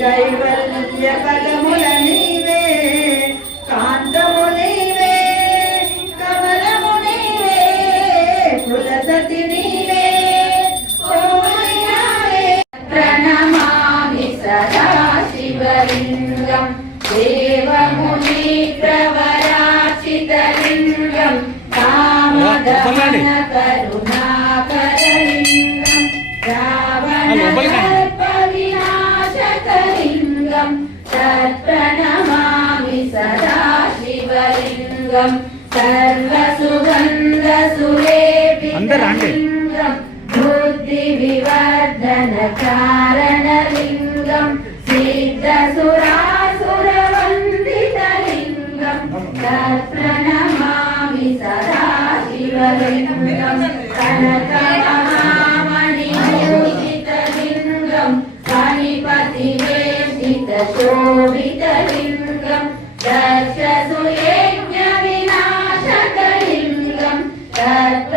కైవల్య పదముల నీవే కాంతము నీవే కమలము నీవే కులసతి నీవే ప్రణమామి సదా శివలింగం దేవముని ప్రవరాచితలింగం కామదమన కరుణాకరలింగం రావణ వినాశకలింగం తత్ప్రణమామి సదా శివలింగం సర్వసుగంధసులేపితలింగం బుద్ధి వివర్ధన కారణలింగం సిద్ధసురాసురవందితలింగం తత్ప్రణమామి సదా శివలింగం కనకమహామణిభూషితలింగం శోభితలింగం దర్శసుయజ్ఞ వినాశకలింగం తత్ర